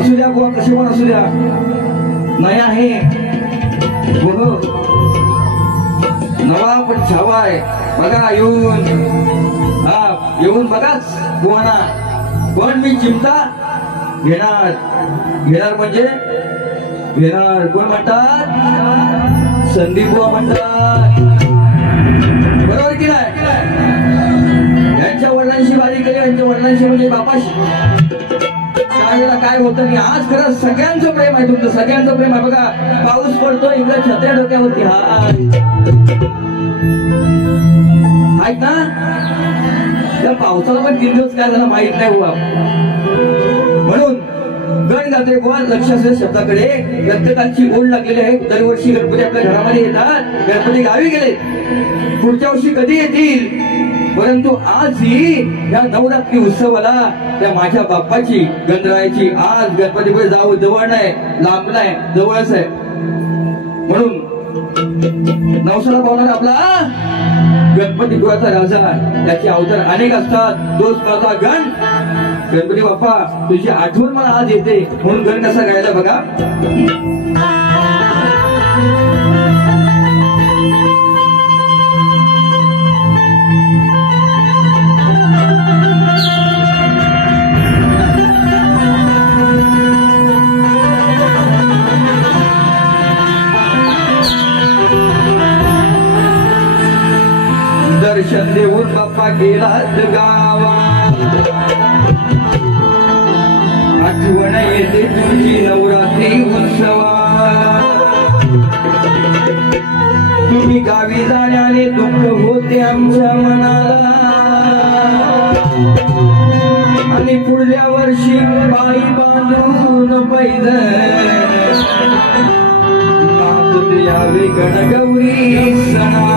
असू द्या बुवा, कसे पण असू द्या, नाही आहे हो, नवा पण छावाय बघा येऊन, हा येऊन बघाच बुवाना. पण मी चिमटा घेणार, घेणार म्हणजे घेणार. कोण म्हणतात? संदीप बुवा म्हणतात, बरोबर की नाही? यांच्या वडिलांशी बारी केली, यांच्या वडिलांशी म्हणजे बापाशी. त्यावेळेला काय होतं की आज खरं सगळ्यांचं प्रेम आहे, तुमचं सगळ्यांचं प्रेम आहे. बघा पाऊस पडतो, इकडे छत्र्या डोक्यावरती आहेत ना. त्या पावसाला पण 3 दिवस काय झालं माहित नाही बुवा. म्हणून गण गाते बुवा, लक्ष असेल शब्दाकडे. गणपतांची ओढ लागलेली आहे. दरवर्षी गणपती आपल्या घरामध्ये येतात, गणपती गावी गेले, पुढच्या वर्षी कधी येतील. परंतु आजही या नवरात्री उत्सवाला त्या माझ्या बाप्पाची गणरायाची आज गणपतीपुढे जाऊ जवळ नाही, लांब नाही, जवळच आहे. म्हणून नवसाला पावणारा आपला गणपतीपुराचा राजा, त्याचे अवतार अनेक असतात. तोच माझा गण गणपती बाप्पा, तुझी आठवण मला आज येते. म्हणून गण कसा गायला बघा. दर्शन देऊन बाप्पा गेलात गावा, आठवण येते तुझी नवरात्री उत्सवा. तुम्ही गावी जाण्याने दुःख होते आमच्या मनाला, आणि पुढल्या वर्षी पायी बांधून पैदल नाचत यावे गणगौरी सणा.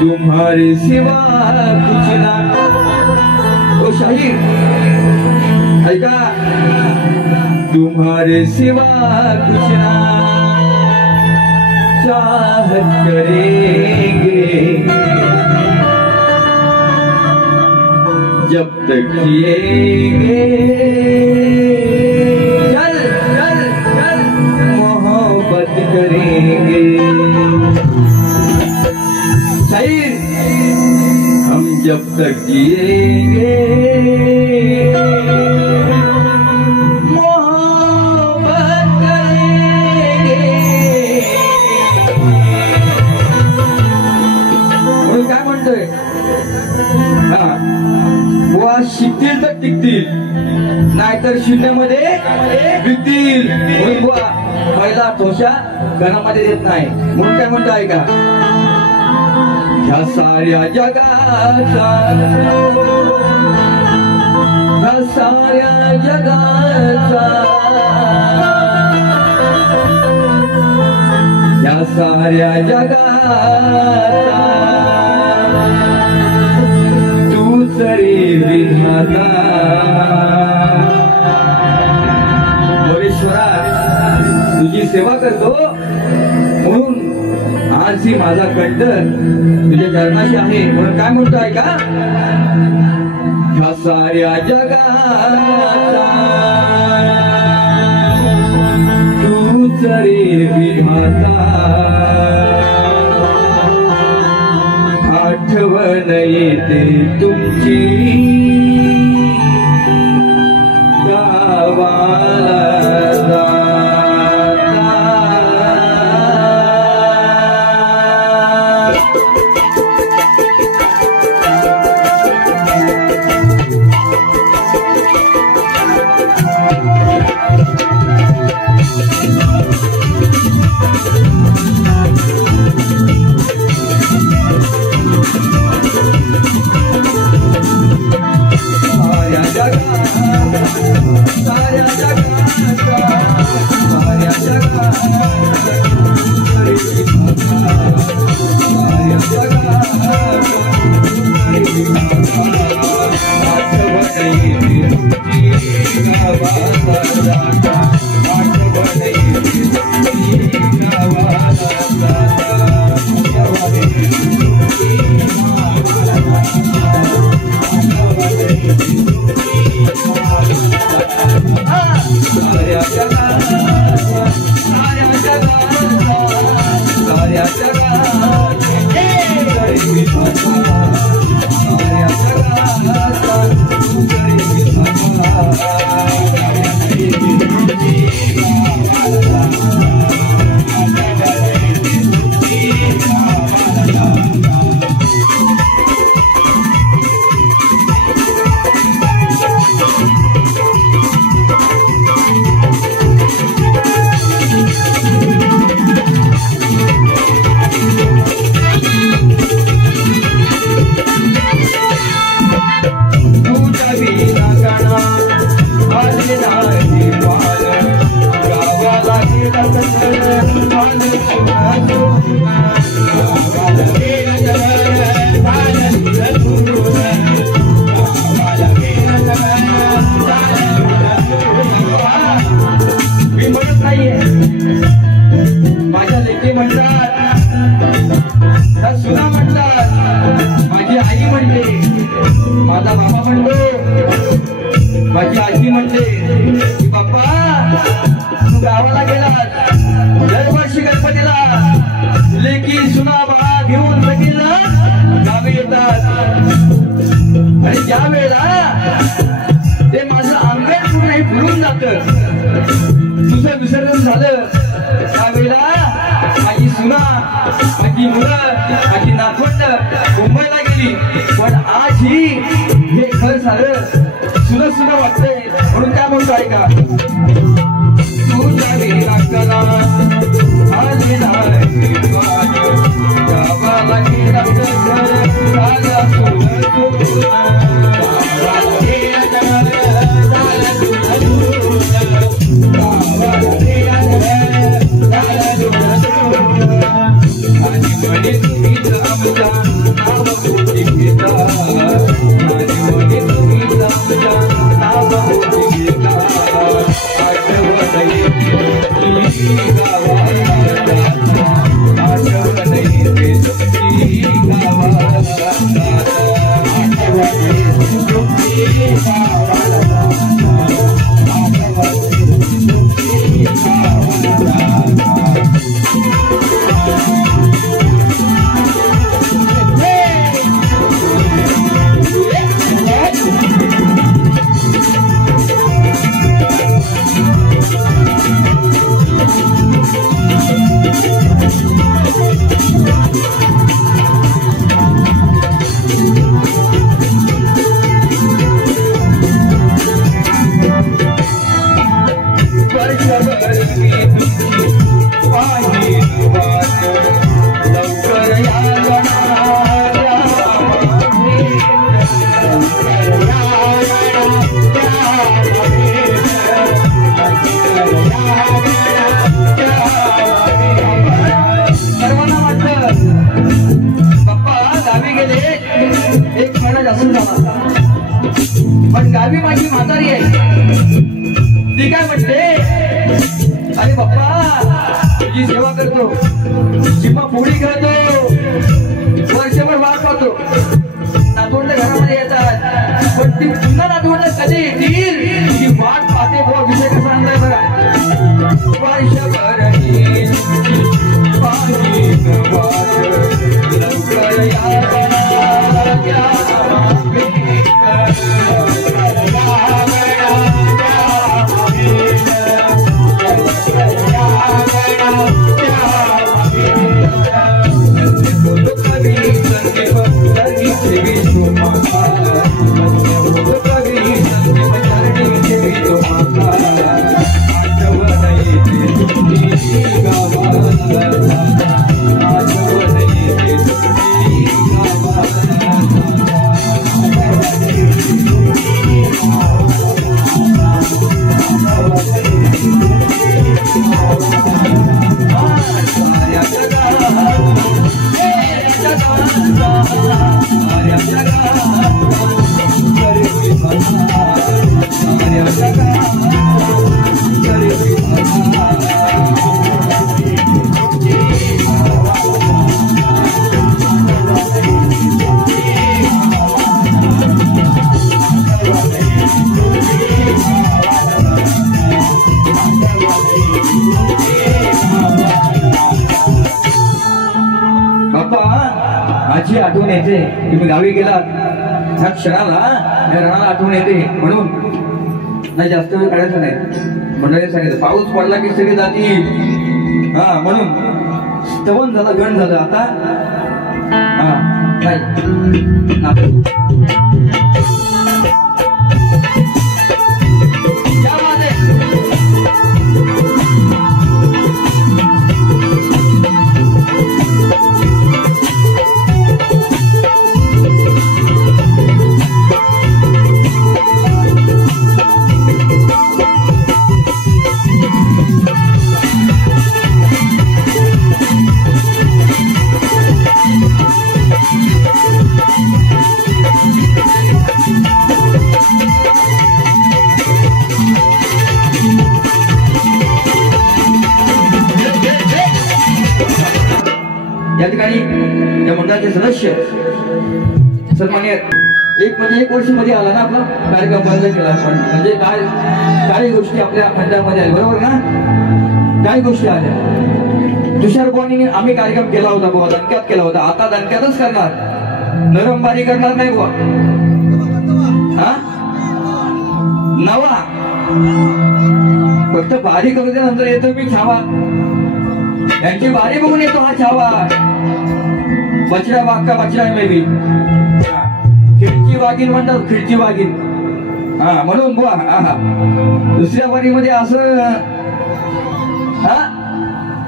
तुम्हारे सिवा कुछ ना. ओ शाहीर ऐका, तुम्हारे सिवा कुछ ना चाहत करेंगे, जब तक जिएंगे चल चल चल मोहब्बत करेंगे. शाहीर, हम जब तक जिएंगे मोहब्बत करेंगे. म्हणून काय म्हणतोय, हा बुवा, शिकतील तर टिकतील, नाहीतर शून्यामध्ये विकतील. म्हणून बुवा पहिला ठोशा घरामध्ये देत नाही. म्हणून काय म्हणतो ऐका, ह्या साऱ्या जगाचा, ह्या साऱ्या जगाचा, ह्या साऱ्या जगाचा तूच रे विधाता. मोरेश्वरा, तुझी सेवा करतो म्हणून आज ही माझा कंठ तुझ्या चरणाशी आहे. म्हणून काय म्हणतो ऐका, ह्या साऱ्या जगाचा तूच रे विधाता. आठवण येते तुमची गावाला माझा बाबा म्हणतो, माझी आजी म्हणते की बाप्पा तू गावाला गेलास, दरवर्षी गणपतीला लेकी सुना बाळा घेऊन सगळीला गावी येतात आणि ज्या वेळेला ते माझं अंगण पूर्ण फिरून जात, तुझं विसर्जन झालं त्यावेळेला माझी सुना, माझी मुलं, माझी नातवंड मुंबईला गेली, पण आज ही हे घर झालं सुना सुना वाटतंय. म्हणून काय म्हणतो ऐका, तुझा वेळा कला आली नाही गावाला गेला घर झाला पण गावी माझी म्हातारी आहे, ती काय म्हणते, अरे बाप्पा तुझी सेवा करतो, चिप्पा पोळी खेळतो, वर्षभर वाट पाहतो, नातवंड घरामध्ये येतात, पण ती पुन्हा नातवंड कधी येतील ही वाट पाहते. बुवा विषय कसा आणलाय बघा, वर्षभर लवकर या माझी आठवण येते, तुम्ही गावी गेलात ह्या क्षणाला या रणाला आठवण येते. म्हणून नाही जास्त वेळ काढायचा नाही, मंडळी सांगितलं पाऊस पडला की सगळे जातील. हा म्हणून स्तवन झाला, गण झालं. आता हा नाही या ठिकाणी या मंडळाचे सदस्य सन्मान्य एक वर्ष मध्ये आला ना आपला कार्यक्रम बंद केला आपण म्हणजे काही गोष्टी आपल्या मंडळामध्ये आल्या बरोबर ना काही गोष्टी आल्या तुषार बुवांनी आम्ही कार्यक्रम केला होता बुवा दणक्यात केला होता आता दणक्यातच करणार नरमबारी करणार नाही बुवा हा नवा फक्त बारी करू दे नंतर येतो मी छावा यांची बारी बघून येतो हा छावा बछडा वाघ का बछडा मे बी खिडची वाघीन म्हणतात खिडची वाघीन हा म्हणून बुवा हा दुसऱ्या बारीमध्ये असं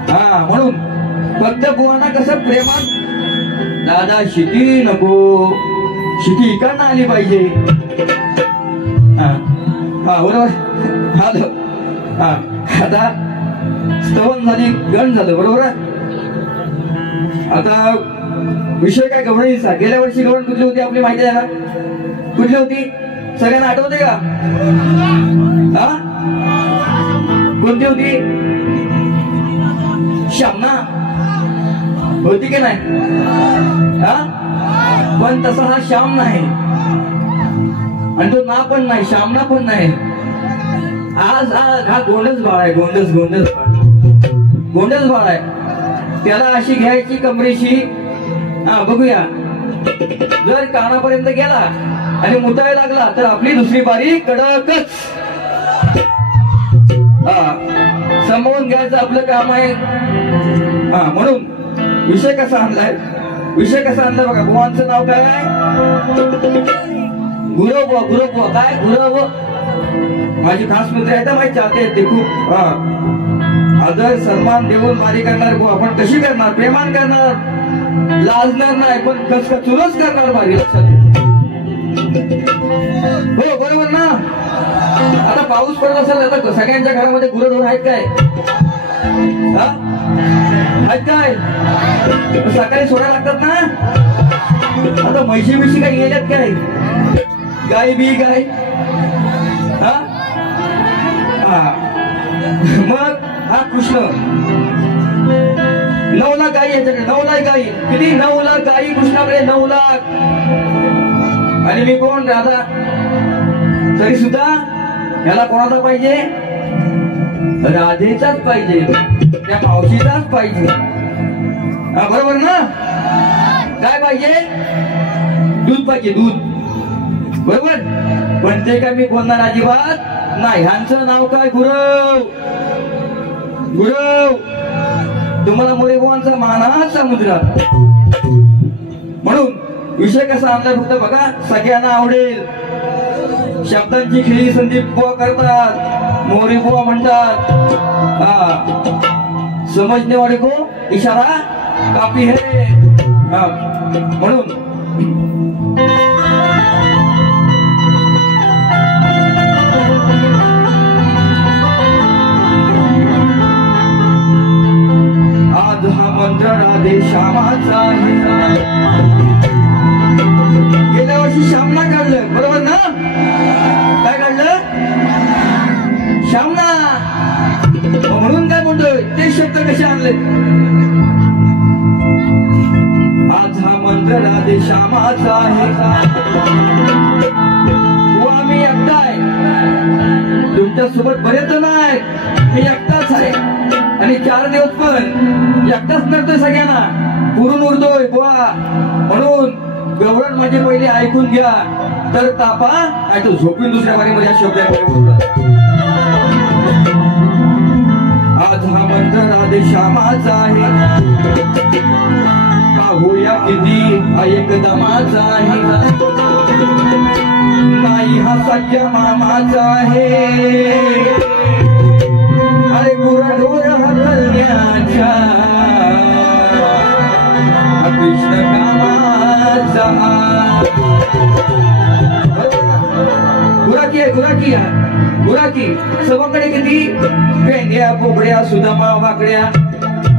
हा म्हणून फक्त बुवांना कसं प्रेमात दादा शिटी नको शिटी इकडनं आली पाहिजे हा बरोबर हा आता स्तवन झाली गण झालं बरोबर आता विषय काय गवळणीचा गेल्या वर्षी गवळण कुठली होती आपली माहिती आहे ना कुठली होती सगळ्यांना आठवते का हा कोणती होती श्यामना होती की नाही हा पण तसा हा श्याम नाही आणि तो ना पण नाही श्यामना पण नाही आज हा गोंडस बाळ आहे गोंडस बाळ आहे त्याला अशी घ्यायची कमरेशी हा बघूया जर कानापर्यंत गेला आणि मुतायला लागला तर आपली दुसरी बारी कडकच समवून घ्यायचं आपलं काम आहे हा म्हणून विषय कसा आणलाय बघा बुवांचं नाव काय गुरव काय गुरव माझी खास मित्र आहेत माझे चाहते आहेत ते खूप आदर सन्मान देऊन बारी करणार बुवा आपण कशी करणार प्रेमान करणार लाजणार नाही पण कचकचूरच करणार बारी लक्षात हो बरोबर ना आता पाऊस पडत असेल आता सगळ्यांच्या घरामध्ये गुरढोर आहेत काय आहेत काय सकाळी सोडायला लागतात ना आता म्हशी काही गेल्यात काय गाय बी गाय मग हा कृष्ण 9 लाख गायी याच्याकडे 9 लाख गायी किती 9 लाख गायी कृष्णाकडे 9 लाख आणि मी कोण राधा तरी सुद्धा याला कोणाचा पाहिजे राधेचाच पाहिजे त्या मावशीचाच पाहिजे बरोबर ना काय पाहिजे दूध पाहिजे दूध बरोबर पण ते काय मी बोलणार अजिबात नाही ह्यांचं नाव काय गुरव तुम्हाला मोरेबुवांचा मानाचा मुद्रा म्हणून विषय कसा आणला फक्त बघा सगळ्यांना आवडेल शब्दांची खेळी संदीप बुवा करतात मोरेबुवा म्हणतात समजने वाले को इशारा काफी है म्हणून आज हा मंत्र राधे श्यामाचा आहे गेल्या वर्षी श्यामना काढलं बरोबर ना काय काढलं श्यामना म्हणून काय म्हणतोय ते शब्द कसे आणले आज हा मंत्र राधे श्यामाचा आहे मी एकटा आहे तुमच्या सोबत बरेच जण आहेत मी एकटाच आहे आणि 4 दिवस पण एकटाच नसतोय सगळ्यांना पुरून उरतोय बुवा म्हणून गवळण माझी पहिली ऐकून घ्या तर तापा काय तो झोपून दुसऱ्या बारीमध्ये शब्द आज हा मंत्र राधे श्यामाचा आहे पाहूया किती एकदमाचा आहे नाही हा सख्या मामाचा आहे अरे गुरढोर हलण्याच्या कृष्ण कामाचा गुराकी सभाकडे किती पेंड्या बोबड्या सुदामा वाकड्या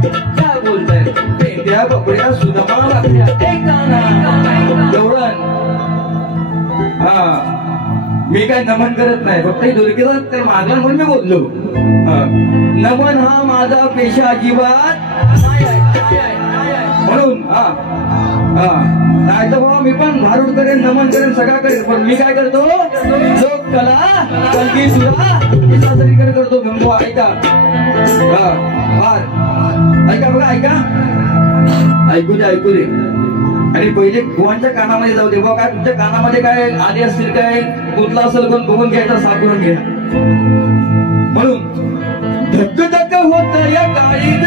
काय बोलताय पेंड्या बोबड्या सुदामा वाकड्या गवळण मी काय नमन करत नाही फक्त दुर्गेचा तर मागला म्हणून मी बोललो नमन हा माझा पेशा अजिबात म्हणून नाही तर बाबा मी पण भारूड करेन, नमन करेन, सगळा करेन, पण मी काय करतो लोक कला कलगी तुला सादरीकरण करतो. गंगो ऐका ऐका बघा ऐका ऐकू दे. आणि पहिले गोवांच्या कानामध्ये जाऊ दे. बघा काय तुमच्या कानामध्ये काय आले असतील, काय कुठला असेल पण बघून घ्यायचा, सापडून घ्या. म्हणून धक धक होत या काळी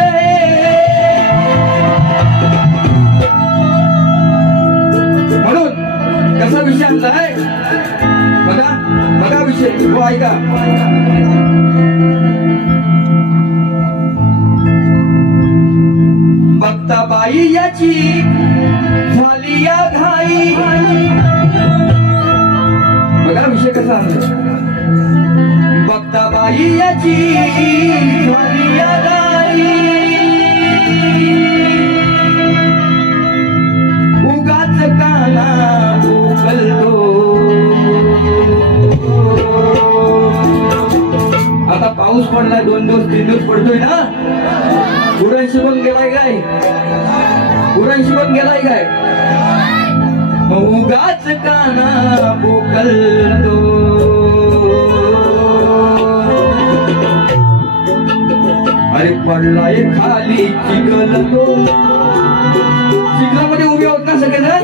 म्हणून कसा विषय आणलाय बघा विषय. हो ऐका बघता बाई याची झाली या घाई. बघा विषय कसा आणलाय. बघता बाई याची झाली या घाई, उगाच काना बोलतो. आता पाऊस पडलाय, 2 दिवस 3 दिवस पडतोय ना. गुरांशी पण गेलाय काय, उगाच काना बोलतो. अरे पडलाय खाली चिखलतो. चिखलामध्ये उभे होत ना सगळेजण,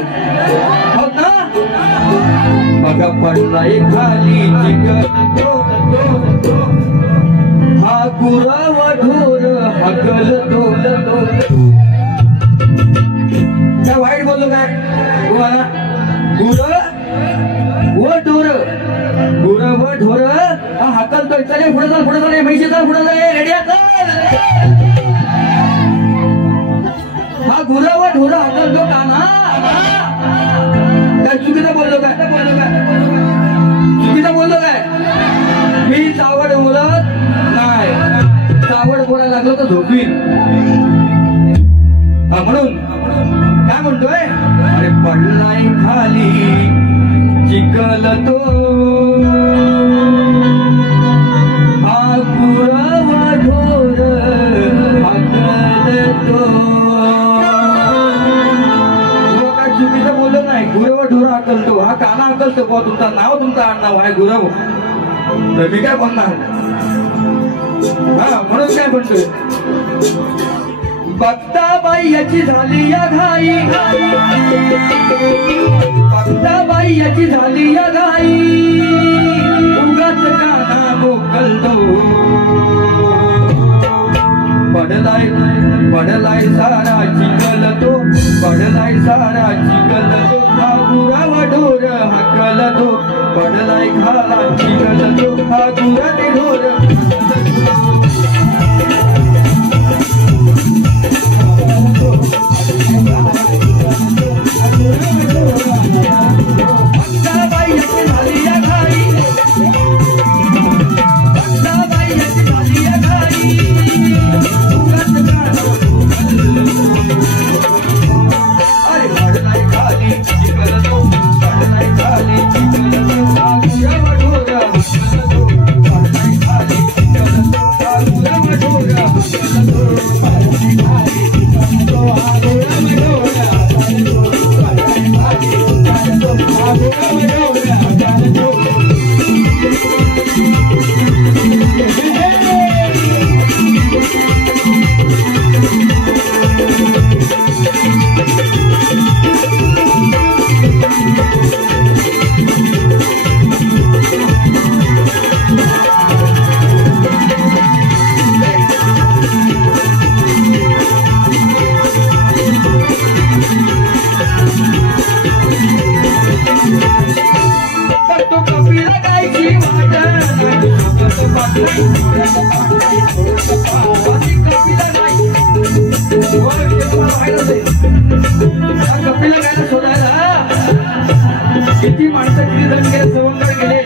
होत ना. बघा पडलाय खाली चिखलतो, हा गुरव ढोर हकलतो. काय वाईट बोललो काय तुम्हाला. गुर व ढोर हा हकलतोय. चले पुढे चाल म्हैशी चाल, पुढे चाल, रेडी हा गुर व ढोर हकलतो काना. काय चुकीचं बोललो काय मी चावड बोलत नाही. चावड बोलायला लागलो तर झोपीन. म्हणून काय म्हणतोय. अरे पडलाय खाली चिखलतो, हा गुरव ढोर हकलतो. काय चुकीचं बोललो नाही. गुरव ढोर हकलतो, हा काना हकलतो. बुवा तुमचं नाव, तुमचं आडनाव आहे गुरव, तर मी काय बोलणार. म्हणून काय म्हणतोय. बघता बाई याची झाली या घाई, बघता बाई याची झाली या घाई, उगाच काना बोलतो. पडलाय सारा चिखलतो, हा गुरव ढोर हकलतो. पडलाय खाला चिखलतो, हा गुरव ढोर कपिला गायला शोधायला किती माणसं किती जण गेले, सवंगड गेले,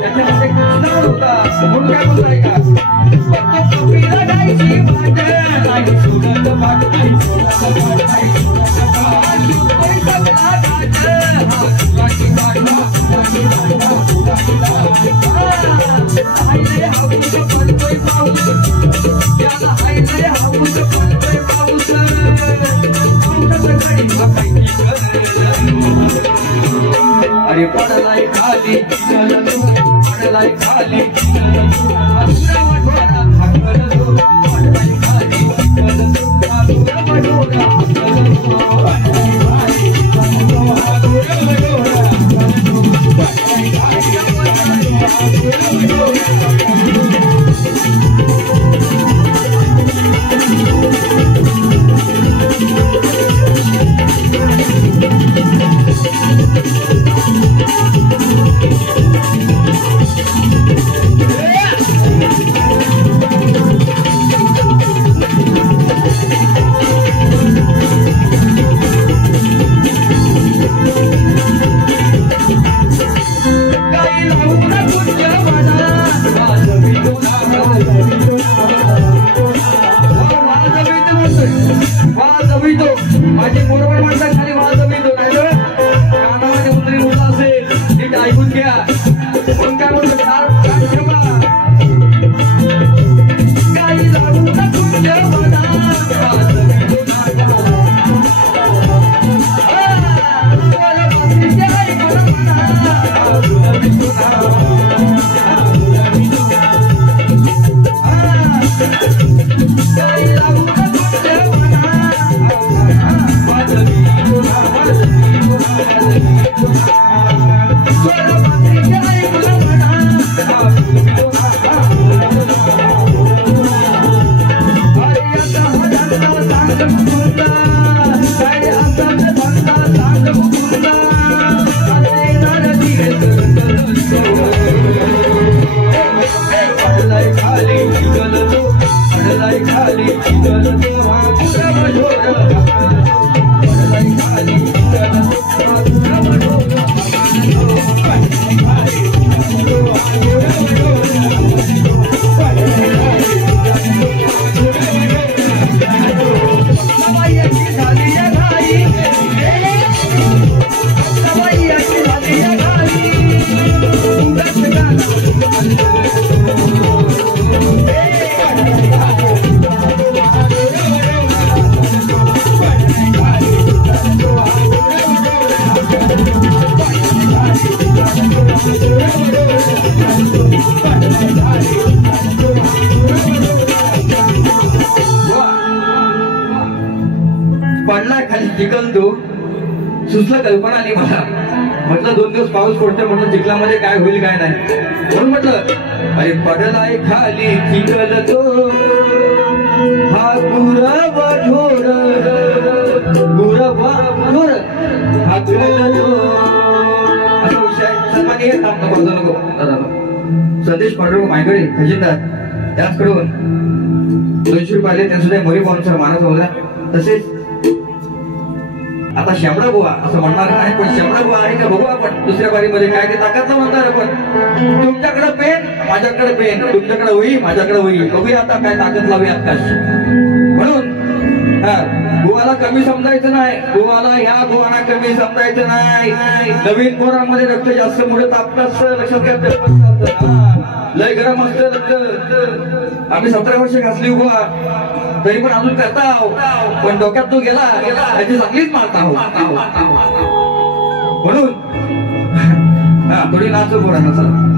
त्याच्यामध्ये कृष्ण होता. म्हणून काय बोलताय का. कपिला गायची वाट नाही शोधत वाट नाही पाऊस खाली पडलाय खाली माझी बरोबर म्हणतात खाली माझं मी तो नाही कानामध्ये उतरी मुलं असेल नीट ऐकून घ्या म्हणून काय म्हणतो काही लागू तुझ्या मना पडला खाली चिखल तो सुचलं कल्पना आली मला म्हटलं 2 दिवस पाऊस पडतोय म्हटलं चिखलामध्ये काय होईल काय नाही म्हणून म्हटलं अरे पडलाय खाली चिखल तो हा गुरव ढोर हा गुरव असा विषय सर्वांनी हे काम नको नको संदेश पांडुरंग मायकडे खजिनदार त्याचकडून 200 रुपये आले त्यांचा मोरी पाहुणचार मानत होता तसेच आता शामळा बुवा असं म्हणणार नाही पण शामळा बुवा आहे का बघू आपण दुसऱ्या बारीमध्ये काय ते ताकद म्हणणार आपण तुमच्याकडे पेन माझ्याकडे पेन तुमच्याकडे वही माझ्याकडे वही बघूया आता काय ताकद लावूया आकाश म्हणून बुवाला कमी समजायचं नाही बुवाला ह्या बुवाना कमी समजायचं नाही नवीन पोरांमध्ये रक्त जास्त मुळे तापतात लक्षात घ्या लय गरम असतं रक्त आम्ही 17 वर्ष घासली बुवा तरी पण अजून करता पण डोक्यात तो गेला त्याची चांगलीच मारता म्हणून थोडी नाचो पोरांना चला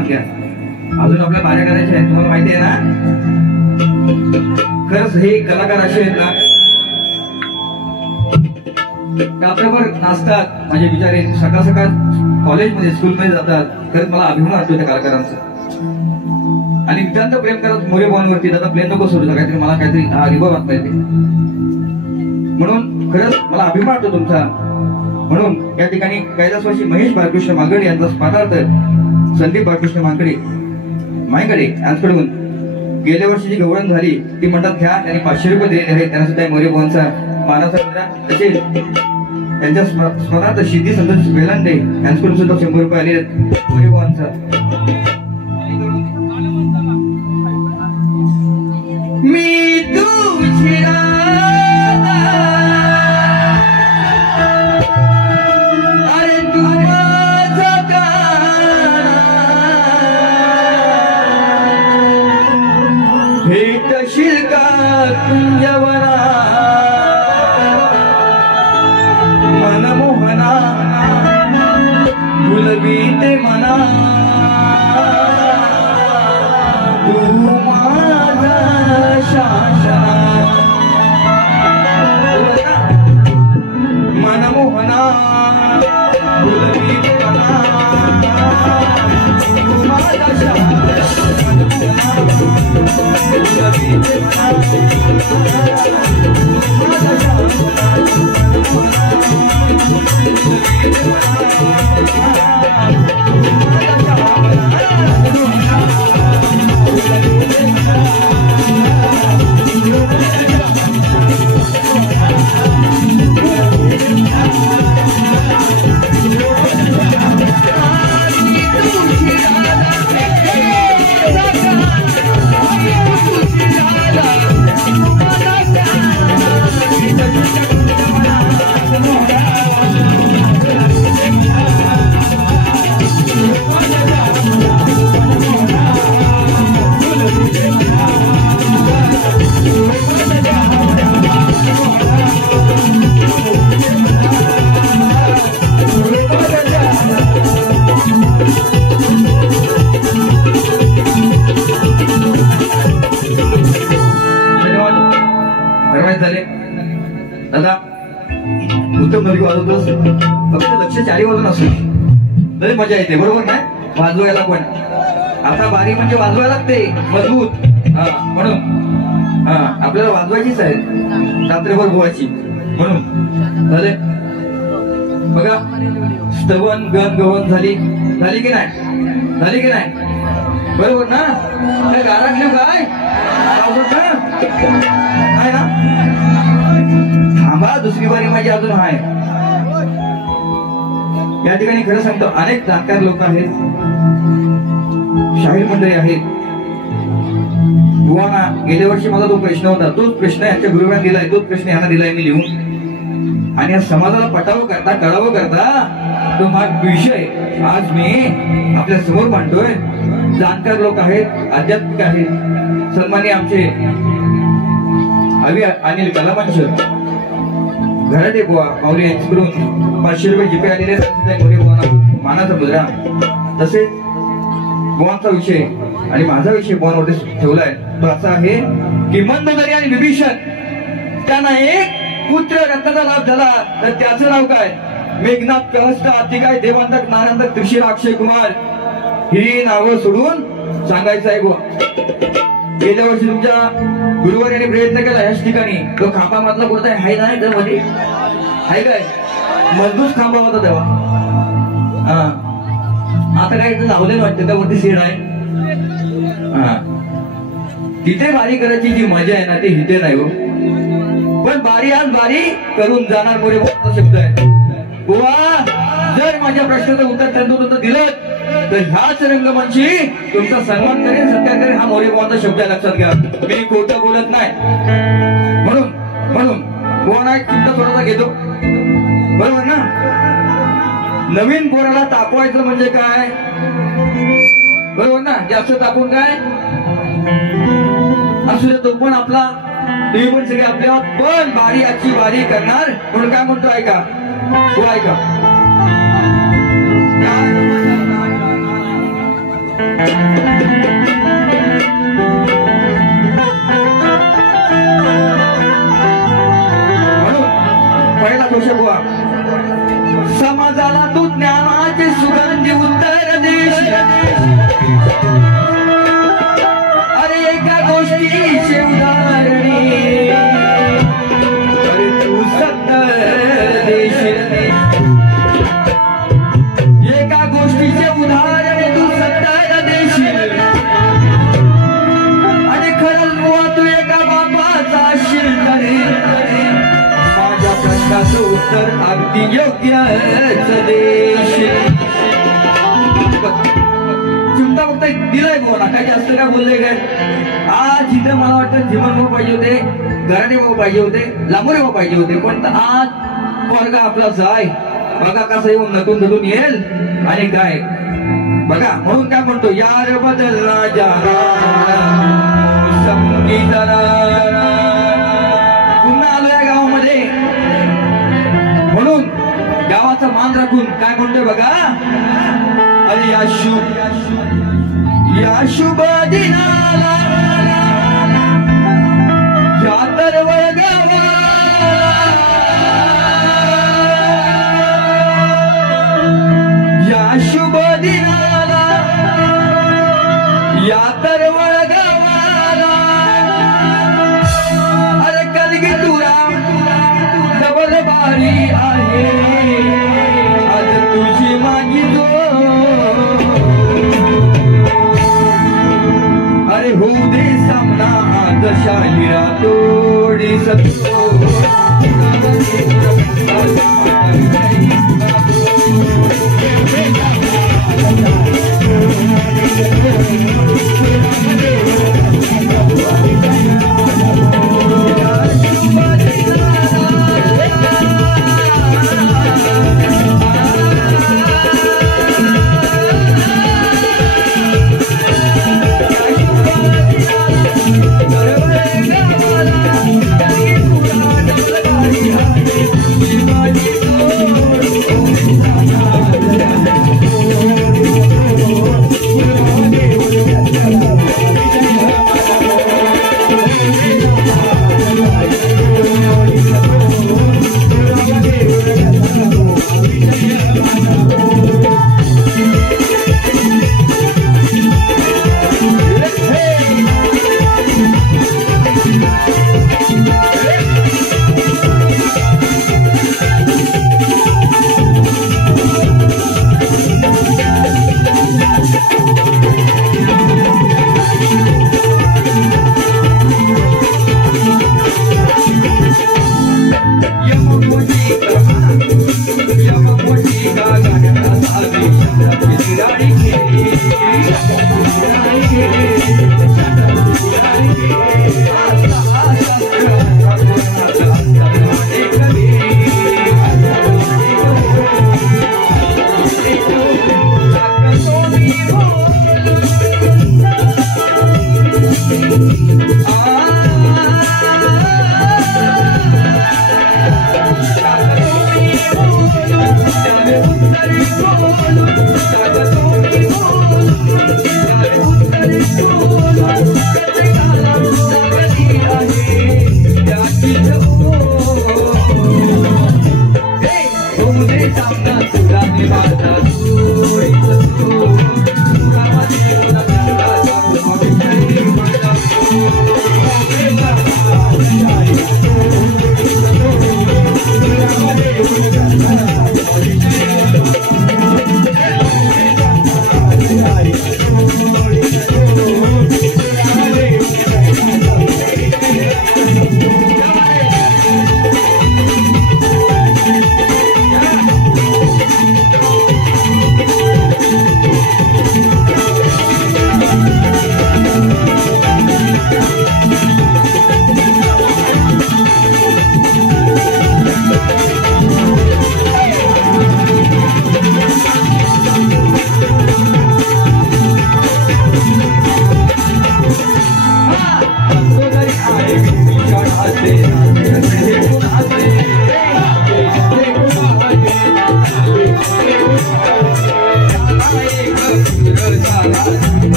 मान घ्या. अजून आपल्या बाऱ्या करायच्या आहेत, तुम्हाला माहिती आहे ना. खरंच हे कलाकार असे आहेत ना, आपल्यावर नाचतात. माझे बिचारे सकाळ सकाळ कॉलेजमध्ये स्कूलमध्ये जातात. खरंच मला अभिमान वाटतो त्या कलाकारांचा. आणि नितांत प्रेम करत मोरे भावांवरती दादा प्रेम नको सोडू, काहीतरी मला काहीतरी अनुभव वाटता येते. म्हणून खरंच मला अभिमान वाटतो तुमचा. म्हणून या ठिकाणी कैलासवासी महेश बाळकृष्ण मांगडे यांचा स्मरणार्थ संदीप बाळकृष्ण मांगडे यांच्याकडून गेल्या वर्षी जी गवळण झाली ती म्हणतात घ्या. त्यांनी 500 रुपये दिलेले आहेत. त्यांना सुद्धा मोरे भावांचा मानाचा मुद्रा. तसेच त्यांच्या स्मरणार्थ सिद्धी संतोष वेलांडे यांच्याकडून सुद्धा 100 रुपये आले आहेत मोरे भावांचा. मी तुझी राधा, अरे तू माझा काना, भेटशील का कुंजवना मनमोहना गुलबीते मना, तू माझा शासना मनमोहना गुलबीते मना, तू माझा शासना गुलबीते मना, दादा उत्तम नदी वाजवतोस, फक्त लक्ष चारी वाजून असेल तरी मजा येते. बरोबर नाही वाजवायला पण. आता बारी म्हणजे वाजवायला लागते मजबूत. म्हणून आपल्याला वाजवायचीच आहे रात्रभर गोवाची. म्हणून झाले बघा स्तवन गण गवन झाली की नाही, झाली की नाही. बरोबर ना. गाराटले काय ना. थांबा दुसरी बारी माझी अजून आहे. या ठिकाणी खरं सांगतो अनेक जाणकार लोक आहेत, शाहीर मंडळी आहेत. बुवाना गेल्या वर्षी माझा तो प्रश्न होता, तोच प्रश्न यांच्या गुरुवांना दिलाय, तोच प्रश्न यांना दिलाय मी लिहून. आणि या समाजाला पटावं करता कळावं करता तो माझा विषय आज मी आपल्या समोर मांडतोय. जाणकार लोक आहेत, आध्यात्मिक आहेत. सन्माननीय आमचे अनिल कलामंच घराटे बुवा माऊली यांच्याकडून 500 रुपये जीपे आलेले मानाचा मुद्रा. तसेच बुवांचा विषय आणि माझा विषय बुवांवरती ठेवलाय तो असा आहे की मंदोदरी आणि विभीषण त्यांना एक पुत्र रत्नाचा लाभ झाला तर त्याचं नाव काय. मेघनाथ कहस्ता अतिकाय देवांतक नानंदक त्रिशिरा अक्षय कुमार ही नावं सोडून सांगायचं आहे बुवा. गेल्या वर्षी तुमच्या गुरुवार यांनी प्रयत्न केला याच ठिकाणी. तो खांबा मधला कुठचा आहे नाही तर मध्ये आहे काय मजबूत खांबा होता तेव्हा. आता काय लावलेलं वाटतं का वरती सीड आहे. तिथे बारी करायची जी मजा आहे ना ती इथे नाही हो. पण बारी आज बारी करून जाणार मोरे भावांचा शब्द आहे. बुवा जर माझ्या प्रश्नाचं उत्तर तंतोतंत दिलं तर ह्याच रंगमंची तुमचा सन्मान करेन, सत्कार करेन. हा मोरे भावांचा शब्द आहे, लक्षात घ्या. मी खोटं बोलत नाही. म्हणून बुवांना एक चिंता थोडासा घेतो. बरोबर ना. नवीन पोराला तापवायचं म्हणजे काय. बरोबर ना. जास्त तापून काय असू दे तो पण आपला तुम्ही पण सगळे आपल्या पण बारी आजची बारी करणार. म्हणून काय म्हणतो ऐका हो ऐका. पहिला दोष बुवा, समाजाला तू ज्ञानाचे सुगंधी उत्तर देश, अरे एका गोष्टीचे उदाहरणे, अरे तू सत्य देशील, एका गोष्टीचे उदाहरणे तू सत्य देशील, आणि खरंच बुवा तू एका बापाचा शिल्पी, माझ्या प्रश्नाचं उत्तर अगदी योग्यच देशील. चिंता फक्त दिलंय बोला, काय जास्त काय बोलले काय. आज इथं मला वाटतं जीवन भाऊ पाहिजे होते, गराडे भाऊ पाहिजे होते, लांबोरे भाऊ पाहिजे होते, पण आज वर्ग आपला जाय बघा कसं येऊन नटून नटून येईल आणि काय बघा. म्हणून काय म्हणतो, यार बदलना जाना संगीतना. पुन्हा आलो या गावामध्ये, म्हणून गावाचा मान राखून काय म्हणतोय बघा. अरे या शुभ दिनाला या तर वळगावाला, या शुभ दिनाला या तर वळगावाला, अरे कलगी तुला डबल बारी आहे, आज तुझी माझी अरे होऊ दे सामना आज शाहिरा तोडी सतो.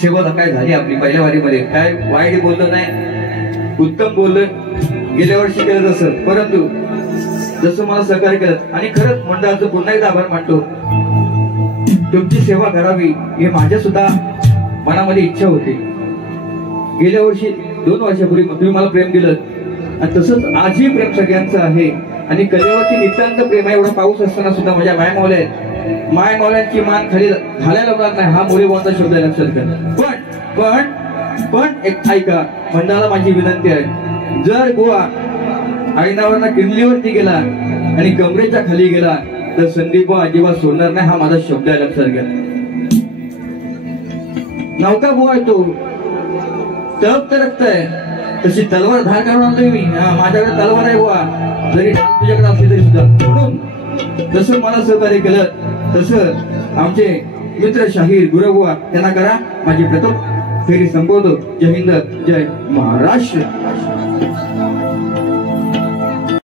सेवा काय झाली आपली पहिल्या वारीमध्ये, काय वाईट बोललं नाही, उत्तम बोललं. गेल्या वर्षी केलं तसं, परंतु जसं मला सहकार्य केलं आणि खरंच मंडळाचं पुन्हा एकदा आभार मानतो. तुमची सेवा करावी हे माझ्या सुद्धा मनामध्ये इच्छा होती. गेल्या वर्षी 2 वर्षापूर्वी तुम्ही मला प्रेम दिलं आणि तसंच आजही प्रेम सगळ्यांचं आहे आणि कलेवरती नितांत प्रेम आहे. एवढा पाऊस असताना सुद्धा माझ्या माय मावल्या आहेत, माय मावल्यांची मान खाली घालायला लागणार नाही हा मोरेबाचा शब्द आहे, लक्षात घ्या. पण एक ऐका, मंडळाला माझी विनंती आहे, जर गोवा आईनावरना किल्लीवरती गेला आणि कमरेच्या खाली गेला तर संदीप अजिबात सोडणार नाही हा माझा शब्द आहे, लक्षात घ्या. नौका गोवा आहे तो, तप तर रक्त आहे, तशी तलवार धार काढून आणतोय मी. माझ्याकडे तलवार आहे गोवा, जरी तुझ्याकडे असली तरी सुद्धा. म्हणून जसं मला सहकार्य केलं तसं आमचे मित्र शाहीर गुरुबुवा त्यांना करा. माझी प्रथम फेरी संपवतो. जय हिंद, जय महाराष्ट्र.